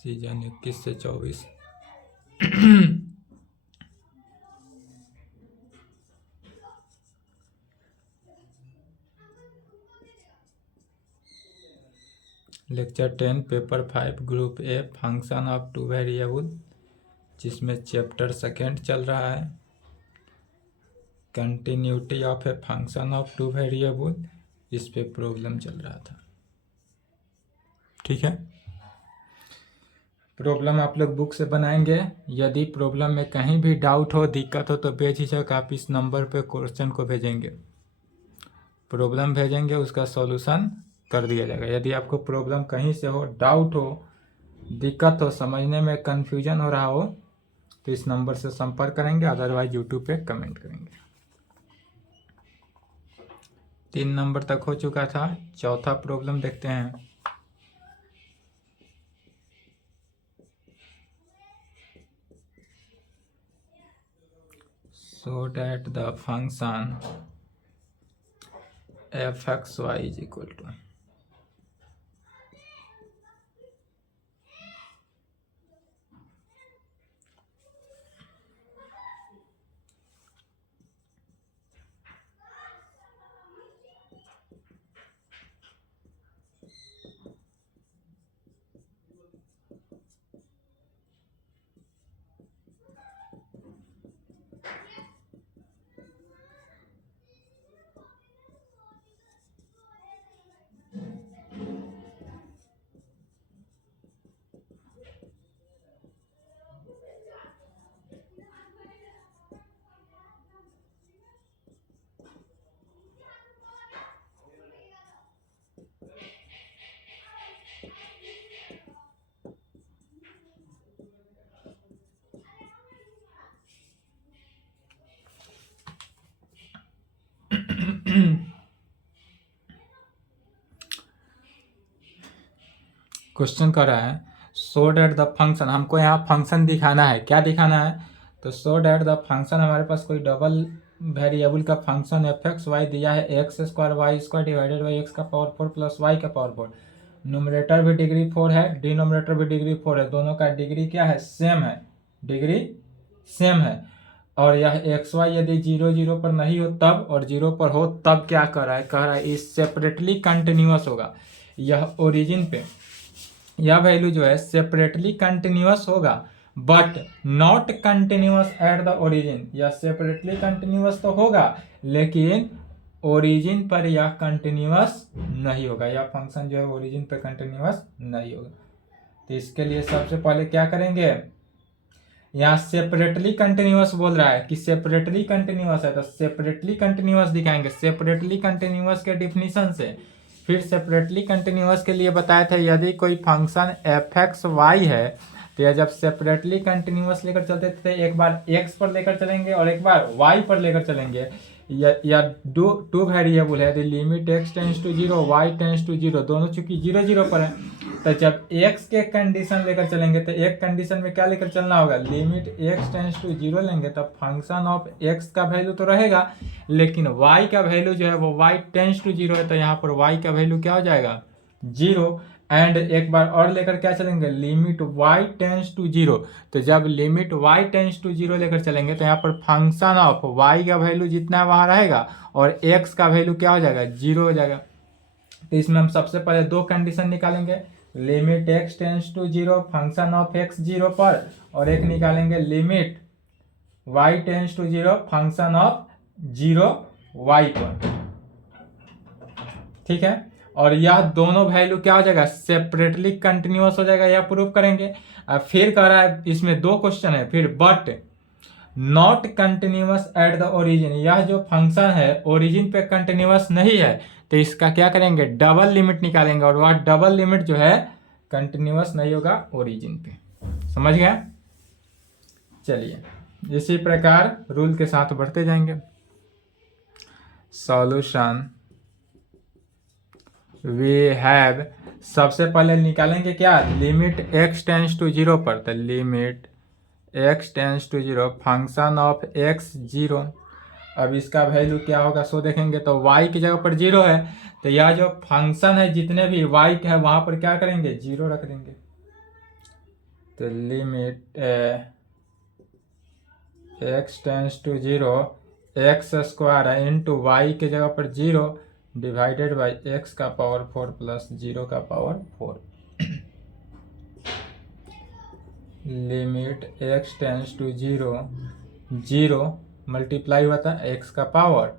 Season 21 से 24। Lecture 10 paper 5 group a function of two variable, जिसमें chapter second चल रहा है। Continuity of a function of two variable, इस पे प्रॉब्लम चल रहा था। ठीक है, प्रॉब्लम आप लोग बुक से बनाएंगे। यदि प्रॉब्लम में कहीं भी डाउट हो, दिक्कत हो, तो बेझिझक आप इस नंबर पे क्वेश्चन को भेजेंगे, प्रॉब्लम भेजेंगे, उसका सॉल्यूशन कर दिया जाएगा। यदि आपको प्रॉब्लम कहीं से हो, डाउट हो, दिक्कत हो, समझने में कन्फ्यूजन हो रहा हो, तो इस नंबर से संपर्क करेंगे, अदरवाइज यूट्यूब पे कमेंट करेंगे। 3 नंबर तक हो चुका था। चौथा प्रॉब्लम देखते हैं। So that the function f(x, y) is equal to question कर रहा है सो डैट द फंक्शन, हमको यहाँ फंक्शन दिखाना है। क्या दिखाना है? तो सो डैट द फंक्शन, हमारे पास कोई डबल वेरिएबल का फंक्शन f(x, y) दिया है, x² y² divided by x का पावर 4 प्लस y का पावर 4। न्यूमरेटर भी डिग्री 4 है, डिनोमिनेटर भी डिग्री 4 है, दोनों का डिग्री क्या है? सेम है, डिग्री सेम है। और यह xy यदि 0 0 पर नहीं हो तब, और 0 पर हो तब क्या कर रहा है? कह रहा है इस सेपरेटली कंटिन्यूअस होगा। यह ओरिजिन पे यह वैल्यू जो है सेपरेटली कंटिन्यूअस होगा, but not continuous at the origin. यह सेपरेटली कंटिन्यूअस तो होगा, लेकिन ओरिजिन पर यह कंटिन्यूअस नहीं होगा। यह फंक्शन जो है ओरिजिन पर कंटिन्यूअस नहीं होगा। तो इसके लिए सबसे पहले क्या करेंगे? यहाँ सेपरेटली कंटिन्यूअस बोल रहा है कि सेपरेटली कंटिन्यूअस है, तो सेपरेटली कंटिन्यूअस दिखाएंगे सेपरेटली कंटिन्यूअस के डिफिनीशन से। फिर सेपरेटली कंटिन्यूअस के लिए बताया था, यदि कोई फंक्शन f(x, y) है, तो यह जब सेपरेटली कंटिन्यूअस लेकर चलते थे, एक बार x पर लेकर चलेंगे और एक बार y पर लेकर चलेंगे। या टू वेरिएबल है, limit x tends to 0, y tends to 0, दोनों चूंकि 0 0 पर है, तो जब x के कंडीशन लेकर चलेंगे, तो एक कंडीशन में क्या लेकर चलना होगा? लिमिट x टेंस टू 0 लेंगे, तब फंक्शन ऑफ x का वैल्यू तो रहेगा, लेकिन y का वैल्यू जो है वो y टेंस टू 0 है, तो यहाँ पर y का वैल्यू क्या हो जाएगा? 0। एंड एक बार और लेकर क्या चलेंगे? लिमिट y टेंस टू 0, तो जब लिमिट y टेंस टू 0 लेकर चलेंगे, तो यहाँ पर फंक्शन ऑफ y का वैल्यू जितना वहाँ रहेगा और x का वैल्यू क्या हो जाएगा? 0 हो जाएगा। तो इसमें हम सबसे पहले दो कंडीशन निकालेंगे, limit x tends to 0 function of x 0 पर, और एक निकालेंगे limit y tends to 0 function of 0 y पर। ठीक है, और यह दोनों वैल्यू क्या हो जाएगा? सेपरेटली कंटिन्यूअस हो जाएगा, यह प्रूव करेंगे। फिर कह रहा है, इसमें दो क्वेश्चन है फिर, but not continuous at the origin. यह जो फंक्शन है ओरिजिन पे कंटिन्यूअस नहीं है, तो इसका क्या करेंगे? डबल लिमिट निकालेंगे, और वह डबल लिमिट जो है कंटिन्यूअस नहीं होगा ओरिजिन पे। समझ गए? चलिए, इसी प्रकार रूल के साथ बढ़ते जाएंगे। सॉल्यूशन वी हैव, सबसे पहले निकालेंगे क्या? लिमिट x टेंस टू 0 पर, तो limit x tends to 0 function of x 0। अब इसका वैल्यू क्या होगा सो देखेंगे, तो y की जगह पर 0 है, तो यह जो फंक्शन है जितने भी y के है वहां पर क्या करेंगे? 0 रख देंगे। तो limit x tends to zero x square है इंटू वाई के जगह पर जीरो डिवाइडेड बाई एक्स का पावर 4 प्लस जीरो का power 4। Limit x tends to zero zero multiply होता है एक्स का पावर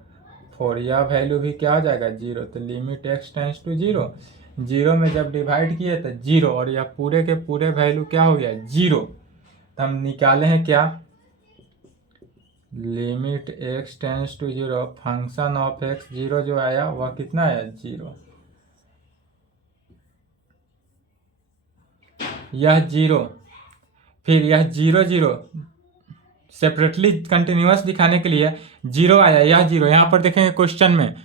4, यह वैल्यू भी क्या हो जाएगा जीरो। तो limit x tends to zero zero में जब डिवाइड किए तो जीरो और यह पूरे के पूरे वैल्यू क्या हो गया जीरो। तो हम निकाले हैं क्या, limit x tends to zero function of x zero जो आया वह कितना आया जीरो। यह जीरो फिर यह जीरो जीरो सेपरेटली कंटिन्यूअस दिखाने के लिए जीरो आया, यह जीरो यहाँ पर देखेंगे क्वेश्चन में,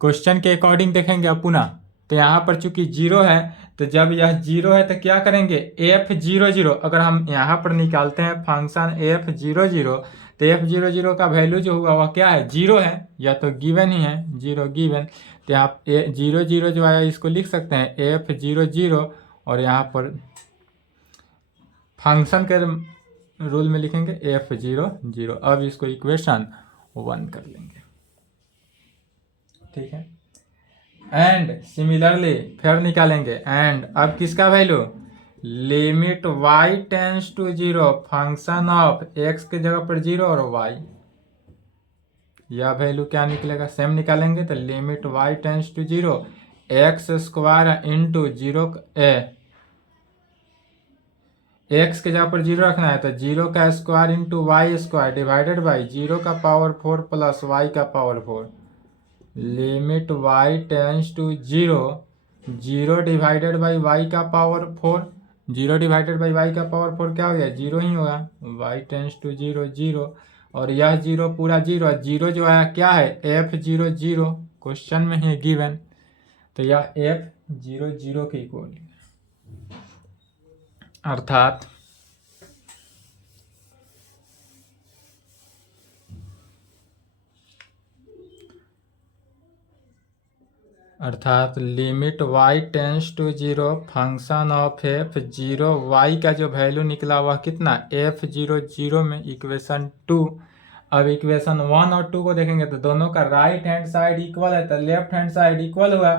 क्वेश्चन के अकॉर्डिंग देखेंगे अब पुनः। तो यहाँ पर चूंकि जीरो है तो जब यह जीरो है तो क्या करेंगे एफ जीरो जीरो, अगर हम यहाँ पर निकालते हैं फंक्शन एफ जीरो जीरो तो एफ जीरो जीरो का वैल्यू जो हुआ वह क्या है जीरो है, या तो गिवन ही है जीरो गिवन। तो यहाँ जीरो जीरो जो आया इसको लिख सकते हैं एफ जीरो जीरो और यहाँ पर फंक्शन के रूल में लिखेंगे एफ जीरो जीरो। अब इसको इक्वेशन 1 कर लेंगे, ठीक है। एंड सिमिलरली फिर निकालेंगे एंड अब किसका value limit y tends to zero function of x के जगह पर जीरो और y, यह वैल्यू क्या निकलेगा सेम निकालेंगे। तो limit y tends to zero x square into zero x के जगह पर जीरो रखना है तो जीरो का square into y square divided by zero का पावर 4 प्लस वाई का power 4। Limit y tends to zero zero divided by y का power 4, zero divided by y का पावर 4 क्या हो गया जीरो ही होगा। y tends to zero zero और यह जीरो पूरा जीरो, जीरो जो आया क्या है एफ जीरो जीरो क्वेश्चन में है गिवन, तो यह एफ जीरो जीरो के इक्वल अर्थात limit y tends to zero function of f zero y का जो वैल्यू निकला वह कितना एफ जीरो जीरो में इक्वेशन 2। अब इक्वेशन 1 और 2 को देखेंगे तो दोनों का राइट हैंड साइड इक्वल है तो लेफ्ट हैंड साइड इक्वल हुआ,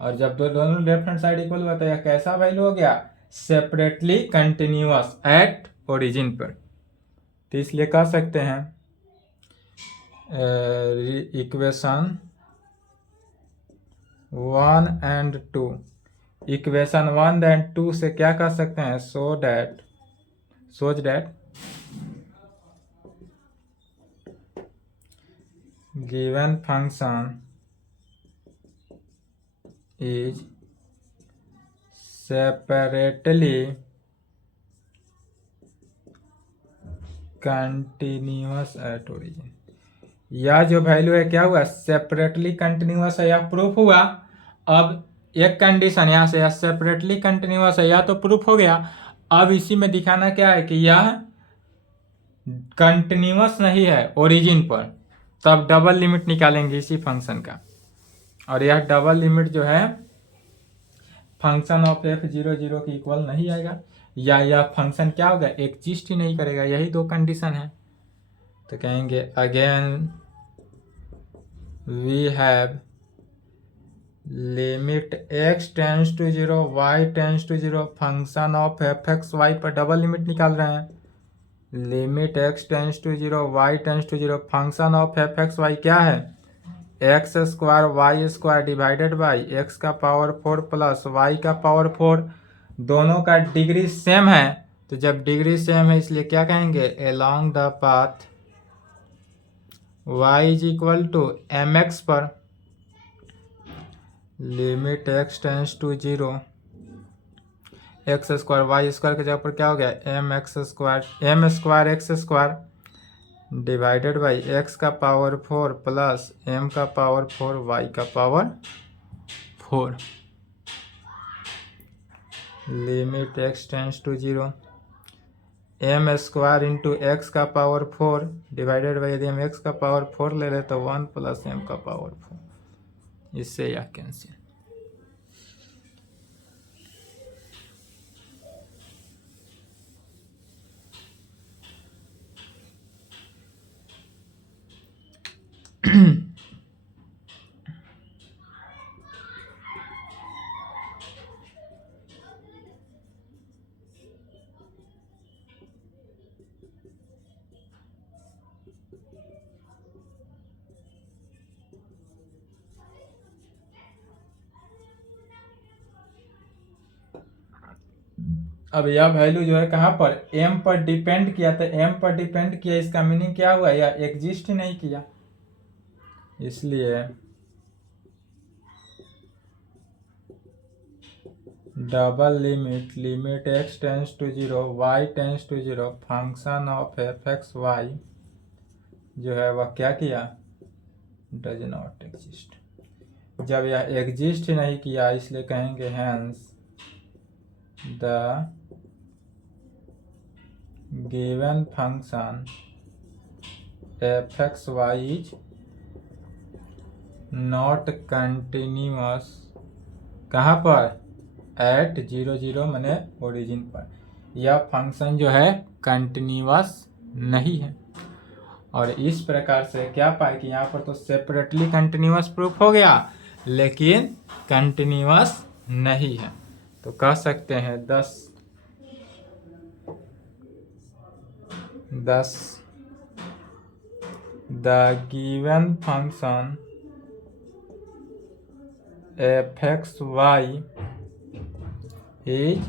और जब दोनों लेफ्ट हैंड साइड इक्वल हुआ तो यह कैसा वैल्यू हो गया सेपरेटली कंटिन्यूअस एट ओरिजिन पर। तो इसलिए कह सकते हैं इक्वेशन 1 एंड 2, इक्वेशन 1 एंड 2 से क्या कह सकते हैं सोच that given function is separately continuous at origin. यह जो वैल्यू है क्या हुआ सेपरेटली कंटिन्यूअस है, यह प्रूफ हुआ। अब एक कंडीशन यहाँ से यह सेपरेटली कंटिन्यूअस है, यह तो प्रूफ हो गया। अब इसी में दिखाना क्या है कि यह कंटिन्यूअस नहीं है ओरिजिन पर, तब डबल लिमिट निकालेंगे इसी फंक्शन का, और यह डबल लिमिट जो है function of f zero zero की इक्वल नहीं आएगा, या यह फंक्शन क्या होगा एग्जिस्ट ही नहीं करेगा। यही दो कंडीशन है। तो कहेंगे again we have limit x tends to zero y tends to zero function of f x y पर डबल लिमिट निकाल रहे हैं। Limit x tends to zero y tends to zero function of f x y क्या है x square y square divided by x का power 4 plus y का power 4। दोनों का डिग्री सेम है, तो जब डिग्री सेम है इसलिए क्या कहेंगे along the path y is equal to m x पर limit x tends to zero x square y square के जगह पर क्या हो गया m square x square divided by x का पावर 4 प्लस एम का पावर 4 वाई का power 4। Limit x tends to zero m square into x का पावर 4 डिवाइडेड बाई यदि हम एक्स का पावर 4 ले लें तो 1 प्लस एम का पावर 4, इससे यह कैंसिल। अब यह वैल्यू जो है कहाँ पर m पर डिपेंड किया, तो m पर डिपेंड किया इसका मीनिंग क्या हुआ, यह एग्जिस्ट ही नहीं किया, इसलिए double limit x tends to 0 y tends to 0 function of f x y जो है वह क्या किया, डज नॉट एग्जिस्ट। जब यह एग्जिस्ट ही नहीं किया इसलिए कहेंगे hence the given function f x y is not continuous, कहाँ पर, एट 0 0 मैंने ओरिजिन पर, यह फंक्शन जो है कंटिन्यूअस नहीं है। और इस प्रकार से क्या पाए कि यहाँ पर तो सेपरेटली कंटिन्यूअस प्रूफ हो गया लेकिन कंटिन्यूअस नहीं है, तो कह सकते हैं 10 the given function f x y is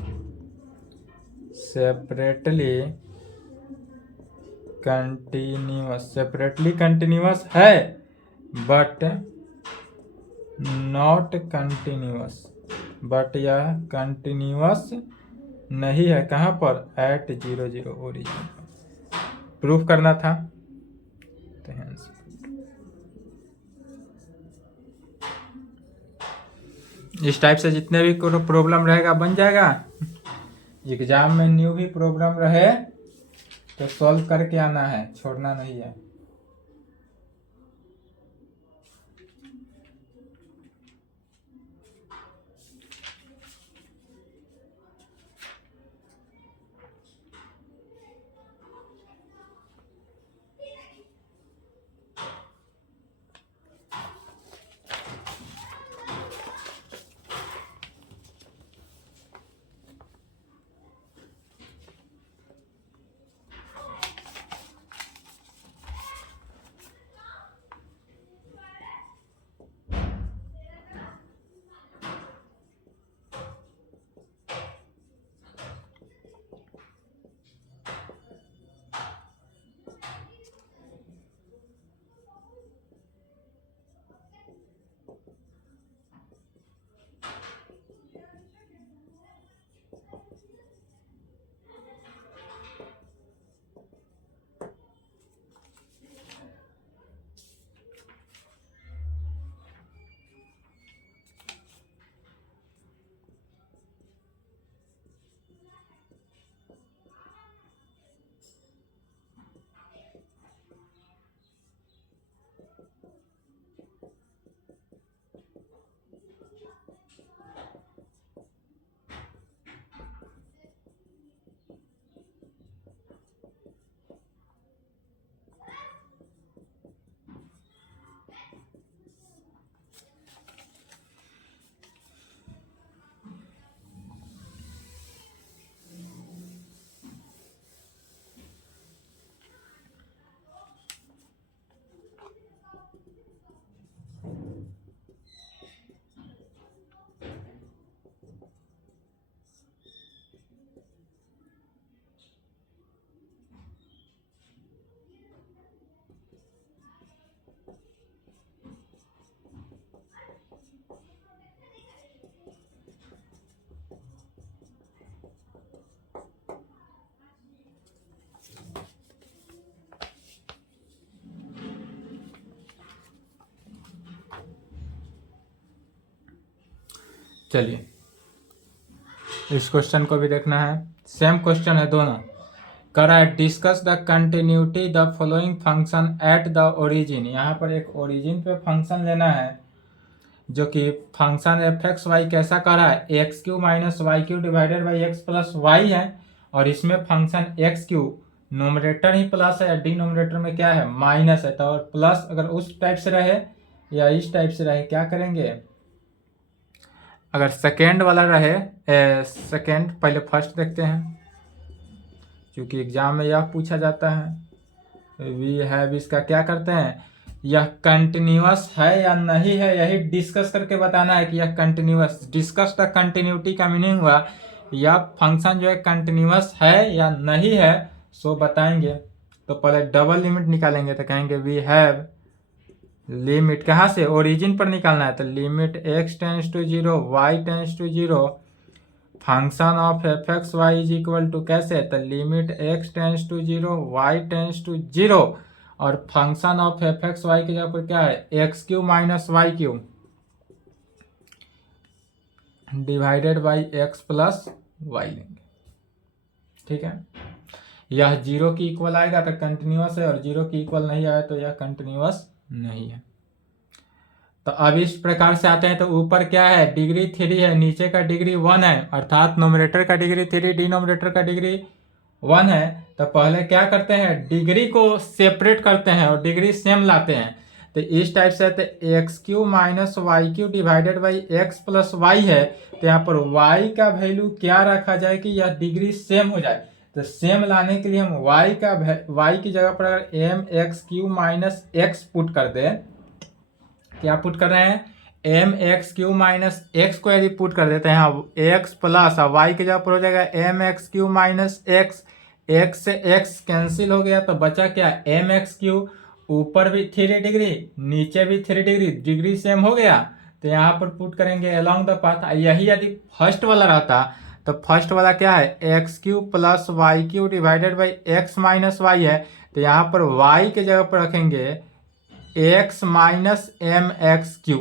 separately continuous है बट नॉट कंटिन्यूअस, बट यह कंटिन्यूअस नहीं है, कहाँ पर, एट 0 0 ओरिजिन पर प्रूफ करना था। तो इस टाइप से जितने भी प्रॉब्लम रहेगा बन जाएगा, एग्जाम में न्यू भी प्रॉब्लम रहे तो सॉल्व करके आना है, छोड़ना नहीं है। चलिए इस क्वेश्चन को भी देखना है, सेम क्वेश्चन है दोनों। कर रहा है discuss the continuity the following function at the origin. यहाँ पर एक ओरिजिन पे फंक्शन लेना है जो कि फंक्शन एफ एक्स वाई कैसा कर रहा है, x cube minus y cube divided by x plus y है, और इसमें फंक्शन एक्स क्यू नोमरेटर ही प्लस है, डिनोमिनेटर में क्या है माइनस है, तो और प्लस अगर उस टाइप से रहे या इस टाइप से रहे क्या करेंगे, अगर सेकेंड वाला रहे सेकेंड, पहले फर्स्ट देखते हैं क्योंकि एग्जाम में यह पूछा जाता है। वी हैव, इसका क्या करते हैं, यह कंटिन्यूअस है या नहीं है, यही डिस्कस करके बताना है कि यह कंटिन्यूअस, डिस्कस द कंटिन्यूटी का मीनिंग हुआ यह फंक्शन जो है कंटिन्यूअस है या नहीं है, सो बताएंगे। तो पहले डबल लिमिट निकालेंगे, तो कहेंगे वी हैव लिमिट कहाँ से, ओरिजिन पर निकालना है, तो limit x tends to 0 y tends to 0 function of f x y is equal to कैसे, तो limit x tends to 0 y tends to 0 और function of f x y की जगह पर क्या है x cube minus y cube divided by x plus y लेंगे। ठीक है, यह 0 की इक्वल आएगा तो कंटिन्यूअस है और 0 की इक्वल नहीं आया तो यह कंटिन्यूअस नहीं है। तो अब इस प्रकार से आते हैं, तो ऊपर क्या है डिग्री 3 है, नीचे का डिग्री 1 है, अर्थात नोमिनेटर का डिग्री 3 डिनोमिनेटर का डिग्री 1 है। तो पहले क्या करते हैं डिग्री को सेपरेट करते हैं और डिग्री सेम लाते हैं। तो इस टाइप से तो x cube minus y cube divided by x plus y है, तो यहाँ पर वाई का वैल्यू क्या रखा जाए कि यह डिग्री सेम हो जाए। तो सेम लाने के लिए हम वाई की जगह पर अगर m x cube minus x put कर दे, क्या पुट कर रहे हैं m x cube minus x को यदि पुट कर देते हैं यहाँ एक्स प्लस वाई की जगह पर हो जाएगा m x cube minus x, x से एक्स कैंसिल हो गया तो बचा क्या एम एक्स क्यू, ऊपर भी 3 डिग्री नीचे भी 3 डिग्री, डिग्री सेम हो गया। तो यहाँ पर पुट करेंगे अलोंग द पाथ। यही यदि फर्स्ट वाला रहता तो फर्स्ट वाला क्या है x cube plus y cube divided by x minus y है, तो यहाँ पर वाई के जगह पर रखेंगे x minus m x cube.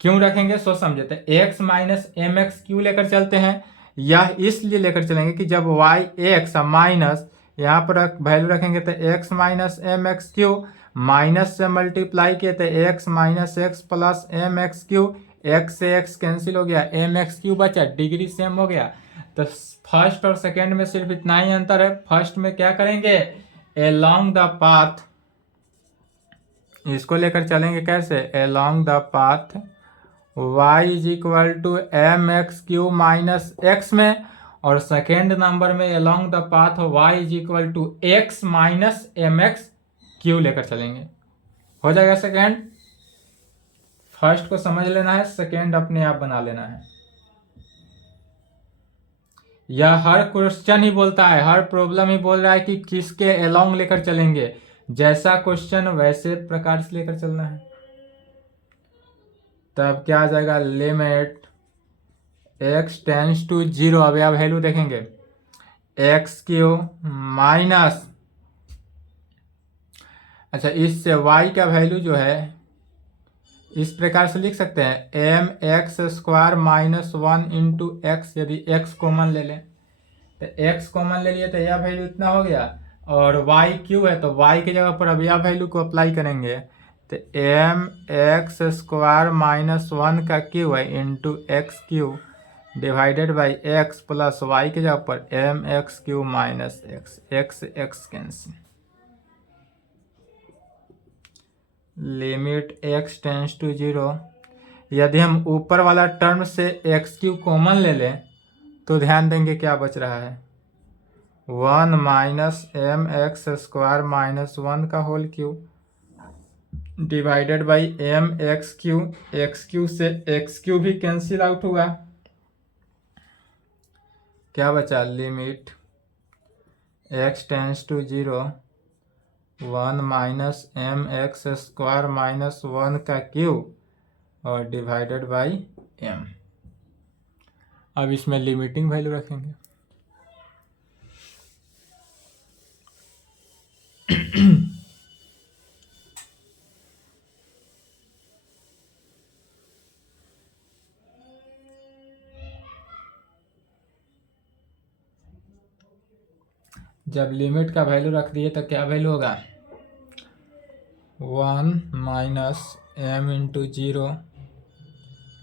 क्यों रखेंगे सो समझे, तो x minus m x cube लेकर चलते हैं, यह इसलिए लेकर चलेंगे कि जब वाई एक्स माइनस यहाँ पर वैल्यू रखेंगे तो x minus m x cube minus से मल्टीप्लाई किए तो x minus x plus m x cube, x से एक्स कैंसिल हो गया एम एक्स क्यू बचा, डिग्री सेम हो गया। तो फर्स्ट और सेकेंड में सिर्फ इतना ही अंतर है, फर्स्ट में क्या करेंगे अलोंग द पाथ, इसको लेकर चलेंगे कैसे along the path y is equal to m x cube minus x में, और सेकेंड नंबर में along the path y is equal to x minus m x cube लेकर चलेंगे। हो जाएगा सेकेंड, फर्स्ट को समझ लेना है, सेकेंड अपने आप बना लेना है। यह हर क्वेश्चन ही बोलता है, हर प्रॉब्लम ही बोल रहा है कि किसके अलोंग लेकर चलेंगे, जैसा क्वेश्चन वैसे प्रकार से लेकर चलना है। तब क्या आ जाएगा लिमिट x टेंस टू 0, अब यह वैल्यू देखेंगे एक्स क्यू माइनस, अच्छा इससे y का वैल्यू जो है इस प्रकार से लिख सकते हैं m x square minus 1 into x, यदि x कॉमन ले लें तो x कॉमन ले लिए तो यह वैल्यू इतना हो गया, और y क्यू है तो y की जगह पर अब यह वैल्यू को अप्लाई करेंगे तो एम एक्स स्क्वायर माइनस 1 का क्यू है into x cube divided by x plus y की जगह पर m x cube minus x, x x cancel, limit x tends to 0। यदि हम ऊपर वाला टर्म से एक्स क्यू कॉमन ले लें तो ध्यान देंगे क्या बच रहा है 1 minus m x square minus 1 का whole cube divided by m x cube से एक्स क्यू भी कैंसिल आउट हुआ, क्या बचा limit x tends to 0 1 minus m x square minus 1 का क्यू और डिवाइडेड बाई m। अब इसमें लिमिटिंग वैल्यू रखेंगे जब लिमिट का वैल्यू रख दिए तो क्या वैल्यू होगा 1 माइनस एम इंटू 0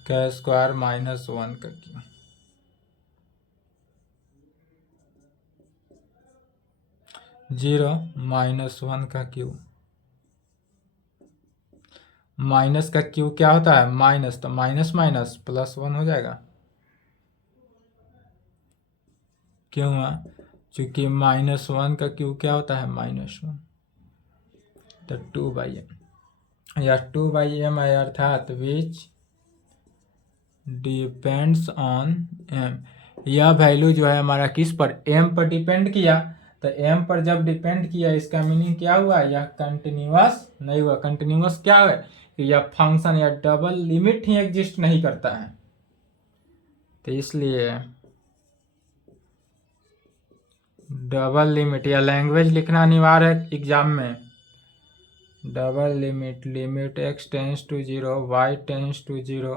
का स्क्वायर माइनस 1 का क्यू। 0 -1 का क्यूब। माइनस का क्यूब क्या होता है? माइनस, तो माइनस माइनस +1 हो जाएगा। क्यों हुआ? चूंकि -1 का क्यूब क्या होता है? -1। तो 2/m, या 2/m है, अर्थात विच डिपेंड्स ऑन m। यह वैल्यू जो है हमारा किस पर? m पर डिपेंड किया। तो m पर जब डिपेंड किया, इसका मीनिंग क्या हुआ? यह कंटिन्यूअस नहीं हुआ। कंटिन्यूअस क्या है? कि यह फंक्शन या डबल लिमिट ही एग्जिस्ट नहीं करता है। तो इसलिए डबल लिमिट या लैंग्वेज लिखना अनिवार्य है एग्जाम में। Double limit, limit x tends to 0 y tends to 0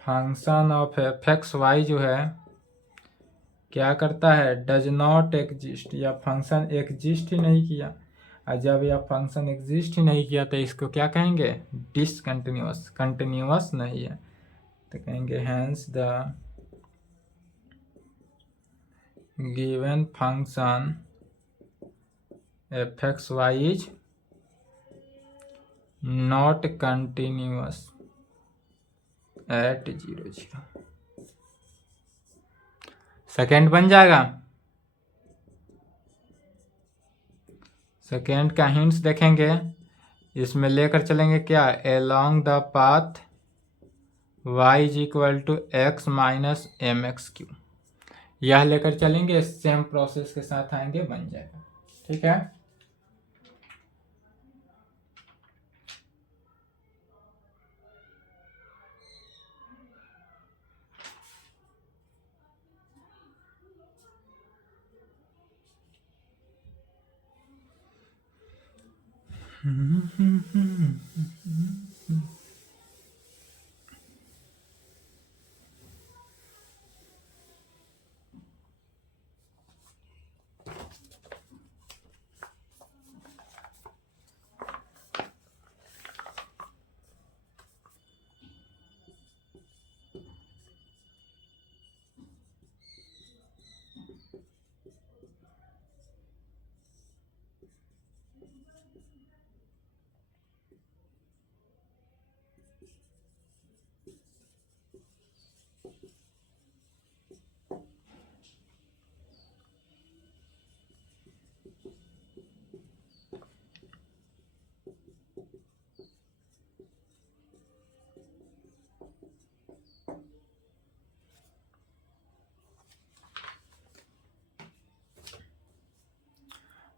function of f(x,y) जो है क्या करता है? डज नॉट एग्जिस्ट, या फंक्शन एग्जिस्ट ही नहीं किया। और जब यह फंक्शन एग्जिस्ट ही नहीं किया तो इसको क्या कहेंगे? डिसकंटिन्यूअस, कंटिन्यूअस नहीं है। तो कहेंगे hence the given function f(x,y) is not continuous at 0 0। Second बन जाएगा। सेकेंड का हिंट्स देखेंगे, इसमें लेकर चलेंगे क्या? along the path y is equal to x minus mx3। यह लेकर चलेंगे, सेम प्रोसेस के साथ आएंगे, बन जाएगा। ठीक है।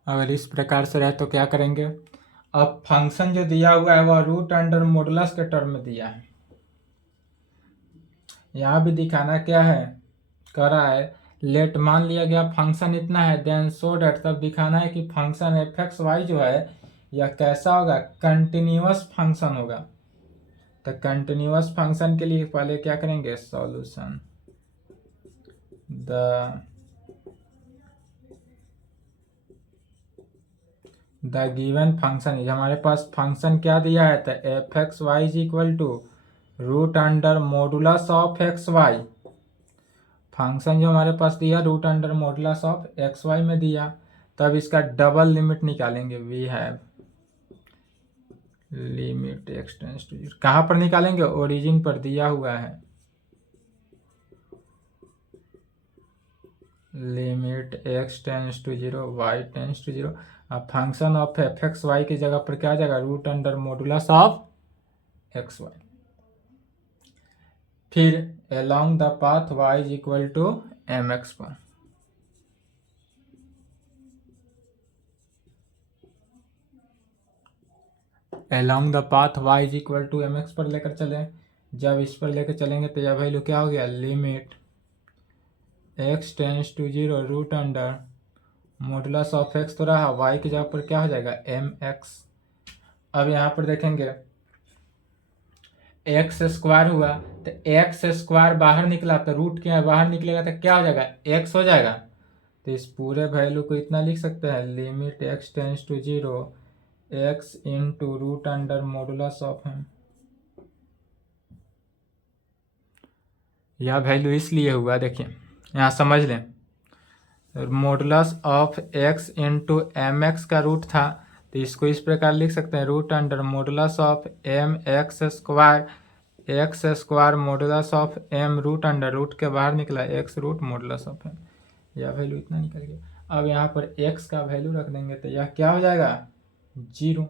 अगर इस प्रकार से रहे तो क्या करेंगे? अब फंक्शन जो दिया हुआ है वह रूट अंडर मॉडुलस के टर्म में दिया है। यहाँ भी दिखाना क्या है कह रहा है? लेट मान लिया गया फंक्शन इतना है, देन सो डेट, तब दिखाना है कि फंक्शन f(x,y) जो है यह कैसा होगा? कंटिन्यूअस फंक्शन होगा। तो कंटिन्यूअस फंक्शन के लिए पहले क्या करेंगे? Solution the given function is, हमारे पास फंक्शन क्या दिया है? तो f(x,y) is equal to root under modulus of x,y। Function जो हमारे पास दिया root under modulus of x,y में दिया, तब इसका डबल लिमिट निकालेंगे। We have limit x tends to 0। कहाँ पर निकालेंगे? ओरिजिन पर दिया हुआ है। Limit x tends to 0 y tends to 0। अब फंक्शन ऑफ f(x,y) की जगह पर क्या आ जाएगा? Root under modulus of x,y। फिर along the path y is equal to mx पर, along the path y is equal to mx पर लेकर चले। जब इस पर लेकर चलेंगे तो यह वैल्यू क्या हो गया? Limit x tends to 0 root under modulus of x तो रहा, y की जगह पर क्या हो जाएगा? mx। अब यहाँ पर देखेंगे एक्स स्क्वायर हुआ, तो एक्स स्क्वायर बाहर निकला तो रूट क्या बाहर निकलेगा तो क्या हो जाएगा? एक्स हो जाएगा। तो इस पूरे वैल्यू को इतना लिख सकते हैं, limit x tends to 0 x into root under modulus of m। यह वैल्यू इसलिए हुआ, देखिए यहाँ समझ लें, modulus of x into m x का रूट था, तो इसको इस प्रकार लिख सकते हैं, root under modulus of m x square modulus of m root under, root के बाहर निकला x root modulus of m, यह वैल्यू इतना निकल गया। अब यहाँ पर एक्स का वैल्यू रख देंगे तो यह क्या हो जाएगा 0।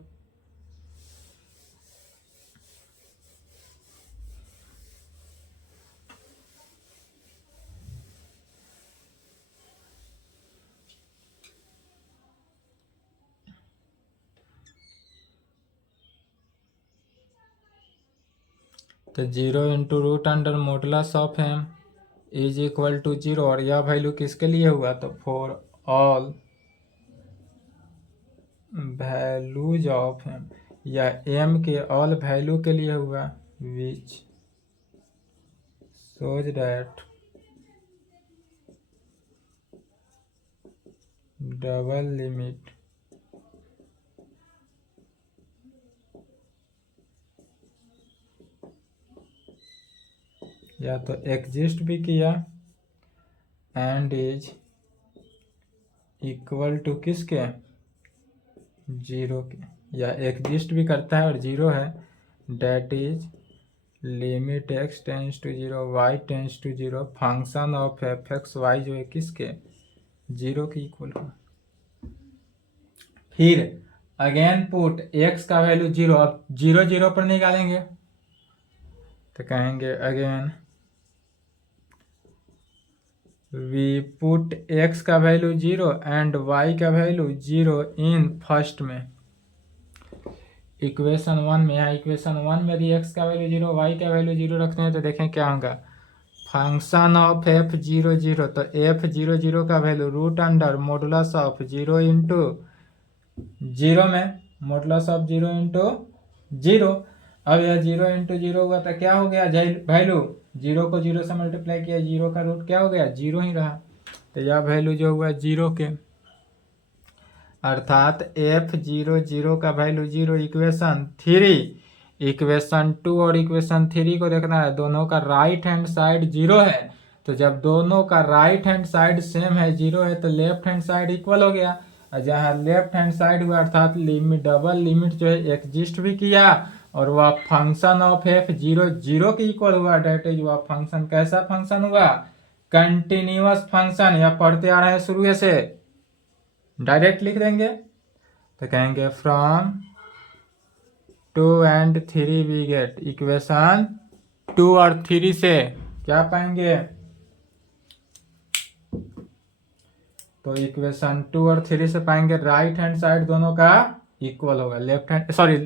तो 0 into root under modulus of m is equal to 0, और यह वैल्यू किसके लिए हुआ, तो for all values of m, या एम के ऑल वैल्यू के लिए हुआ, which shows that double limit या तो एग्जिस्ट भी किया एंड इज इक्वल टू किसके 0 के, या एग्जिस्ट भी करता है और 0 है, that is limit x tends to 0 y tends to 0 function of f x y जो है किसके 0 के इक्वल हो। फिर अगेन पुट x का वैल्यू 0, अब 0 0 पर निकालेंगे तो कहेंगे अगेन वी पुट x का वैल्यू 0 एंड y का वैल्यू 0 इन फर्स्ट में इक्वेशन 1 में। यहाँ इक्वेशन 1 में यदि x का वैल्यू 0 y का वैल्यू 0 रखते हैं तो देखें क्या होगा, फंक्शन ऑफ एफ 0 0, तो एफ 0 0 का value root under modulus of 0 into 0 में मॉडुलस ऑफ 0 इंटू 0। अब यह 0 इंटू 0 हुआ तो क्या हो गया वैल्यू, 0 को 0 से मल्टीप्लाई किया, 0 का रूट क्या हो गया 0 ही रहा, तो यह वैल्यू जो हुआ 0 के, अर्थात एफ 0 0 का वैल्यू 0। इक्वेशन 3, इक्वेशन 2 और इक्वेशन 3 को देखना है, दोनों का राइट हैंड साइड 0 है, तो जब दोनों का राइट हैंड साइड सेम है 0 है तो लेफ्ट हैंड साइड इक्वल हो गया, और जहाँ लेफ्ट हैंड साइड हुआ अर्थात लिमिट डबल लिमिट जो है एग्जिस्ट भी किया और वह फंक्शन ऑफ एफ 0 0 के इक्वल हुआ, डेट इज वह फंक्शन कैसा फंक्शन हुआ, कंटिन्यूअस फंक्शन, या पढ़ते आ रहे हैं शुरू से डायरेक्ट लिख देंगे तो कहेंगे from 2 and 3 we get, equation 2 और 3 से क्या पाएंगे, तो इक्वेशन 2 और 3 से पाएंगे राइट हैंड साइड दोनों का इक्वल होगा, left hand sorry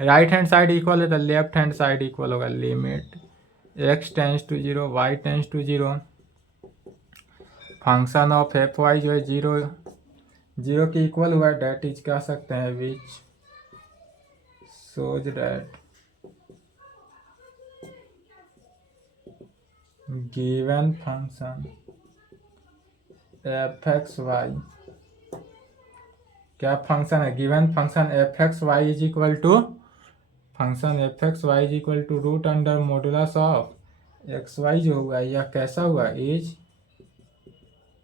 right hand side equal है तो लेफ्ट हैंड साइड इक्वल होगा, limit x tends to 0 y tends to 0 function of f y जो है 0 0 के इक्वल हुआ, डेट इज कह सकते हैं which shows that given function f x y, क्या फंक्शन है given function f x y is equal to, function f x y is equal to root under modulus of x y जो हुआ यह कैसा हुआ, इज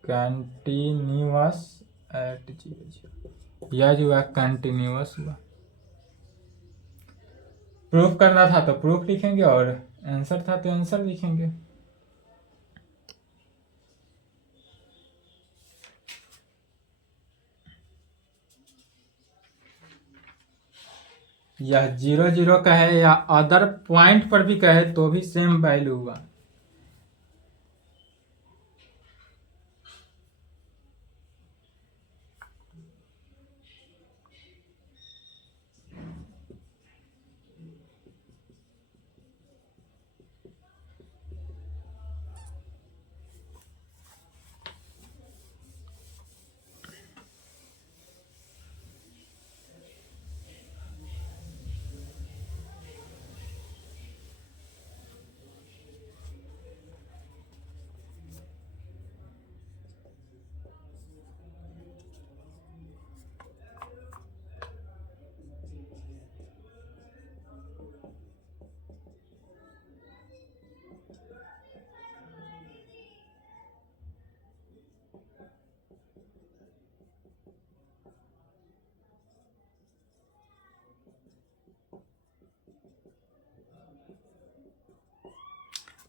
कंटिन्यूअस एट 0 यह जो है कंटिन्यूअस हुआ। प्रूफ करना था तो प्रूफ लिखेंगे और आंसर था तो आंसर लिखेंगे। यह 0 0 का है या अदर पॉइंट पर भी कहे तो भी सेम वैल्यू हुआ।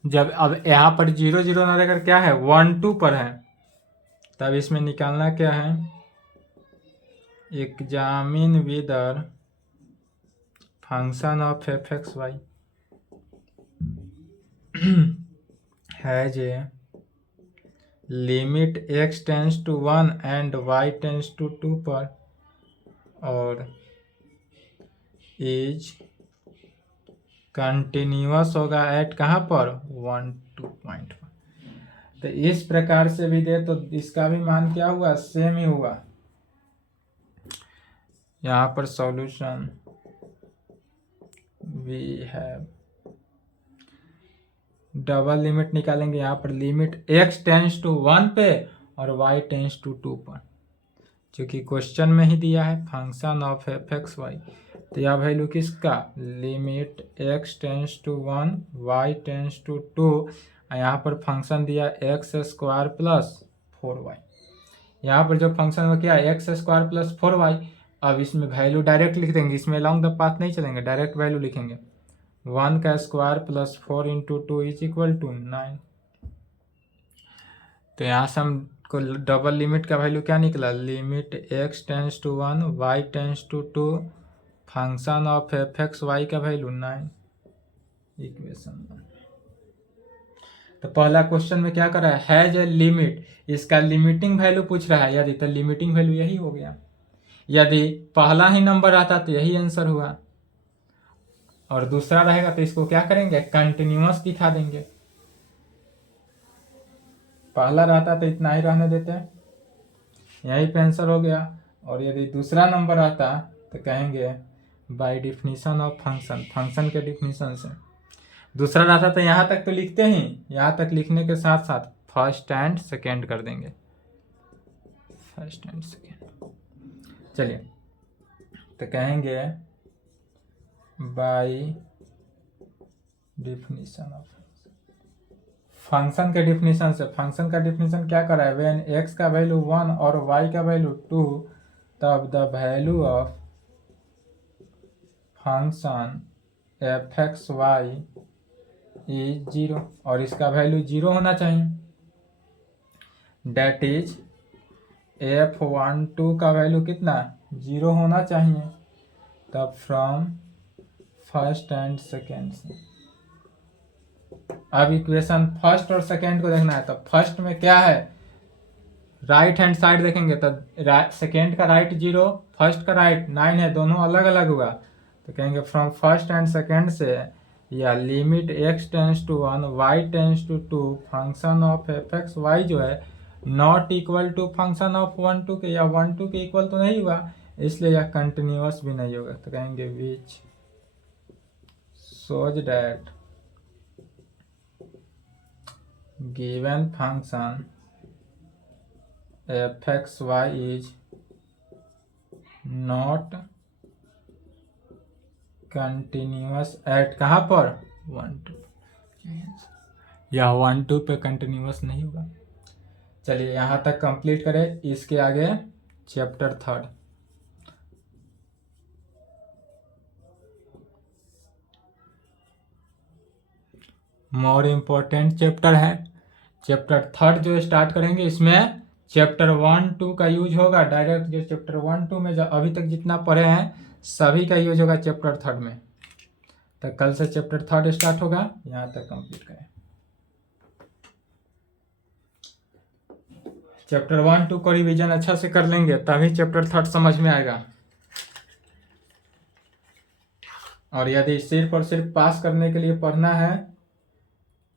जब अब यहाँ पर 0 0 ना रहकर क्या है 1 2 पर है, तब इसमें निकालना क्या है, examine whether function of f x y has a limit x tends to 1 and y tends to 2 पर, और इज कंटिन्यूअस होगा एट कहाँ पर 1 2 पॉइंट पर। तो इस प्रकार से भी दे तो इसका भी मान क्या हुआ, सेम ही हुआ। यहाँ पर solution we have, double limit निकालेंगे, यहाँ पर लिमिट x टेंस टू 1 पे और y टेंस टू 2 पर, क्योंकि क्वेश्चन में ही दिया है function of f x y. तो यह वैल्यू किसका, limit x tends to 1 y tends to 2, यहाँ पर फंक्शन दिया एक्स स्क्वायर प्लस 4y। यहाँ पर जो फंक्शन में क्या है एक्स स्क्वायर प्लस 4y, अब इसमें वैल्यू डायरेक्ट लिख देंगे, इसमें लॉन्ग द पाथ नहीं चलेंगे, डायरेक्ट वैल्यू लिखेंगे। 1 का square plus 4 into 2 is equal to 9। तो यहाँ से हमको डबल लिमिट का वैल्यू क्या निकला, limit x tends to 1 y tends to 2 function of f x y का वैल्यू 9, इक्वेशन 1। तो पहला क्वेश्चन में क्या कर रहा है, हैज ए लिमिट, इसका लिमिटिंग वैल्यू पूछ रहा है, यदि तो लिमिटिंग वैल्यू यही हो गया, यदि पहला ही नंबर आता तो यही आंसर हुआ, और दूसरा रहेगा तो इसको क्या करेंगे, कंटिन्यूअस दिखा देंगे। पहला रहता तो इतना ही रहने देते हैं, यही पे आंसर हो गया। और यदि दूसरा नंबर आता तो कहेंगे by definition of function, function के डिफिनीशन से। दूसरा रहता तो यहाँ तक तो लिखते ही, यहाँ तक लिखने के साथ साथ फर्स्ट एंड सेकेंड कर देंगे, फर्स्ट एंड सेकेंड। चलिए तो कहेंगे बाय डिफिनीशन ऑफ फंक्शन के डिफिनीशन से। फंक्शन का डिफिनीशन क्या कर रहा है, व्हेन x का वैल्यू 1 और y का वैल्यू 2, तब the value of function f x y is 0, और इसका वैल्यू 0 होना चाहिए, डेट इज f12 का वैल्यू कितना 0 होना चाहिए। तब फ्रॉम फर्स्ट एंड सेकेंड से, अब इक्वेशन फर्स्ट और सेकेंड को देखना है, तो फर्स्ट में क्या है, राइट हैंड साइड देखेंगे तो सेकेंड का राइट 0, फर्स्ट का राइट 9 है, दोनों अलग अलग हुआ। तो कहेंगे फ्रॉम फर्स्ट एंड सेकेंड से, या limit x tends to 1 y tends to 2 function of f x y जो है not equal to function of 1 2 के, या 1 2 के इक्वल तो नहीं हुआ, इसलिए यह कंटिन्यूअस भी नहीं होगा। तो कहेंगे विच shows that given function f(x,y) is not continuous at कहाँ पर 1 2, या 1 2 पे कंटिन्यूअस नहीं होगा। चलिए यहाँ तक कंप्लीट करें, इसके आगे चैप्टर 3 मोर इम्पोर्टेंट चैप्टर है। चैप्टर 3 जो स्टार्ट करेंगे, इसमें चैप्टर 1 2 का यूज होगा डायरेक्ट, जो चैप्टर 1 2 में जो अभी तक जितना पढ़े हैं सभी का यूज होगा चैप्टर 3 में। तो कल से चैप्टर 3 स्टार्ट होगा, यहाँ तक कंप्लीट करें। चैप्टर 1 2 को रिवीजन अच्छा से कर लेंगे तभी चैप्टर 3 समझ में आएगा। और यदि सिर्फ और सिर्फ पास करने के लिए पढ़ना है,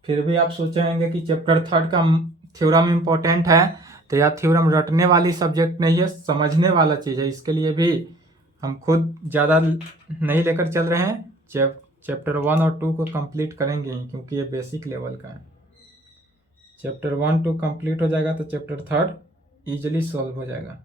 फिर भी आप सोचेंगे कि चैप्टर 3 का थ्योरम इम्पोर्टेंट है, तो यह थ्योरम रटने वाली सब्जेक्ट नहीं है, समझने वाला चीज़ है। इसके लिए भी हम खुद ज़्यादा नहीं लेकर चल रहे हैं, चैप्टर 1 और 2 को कंप्लीट करेंगे ही, क्योंकि ये बेसिक लेवल का है। चैप्टर 1 2 कंप्लीट हो जाएगा तो चैप्टर 3 ईजिली सॉल्व हो जाएगा।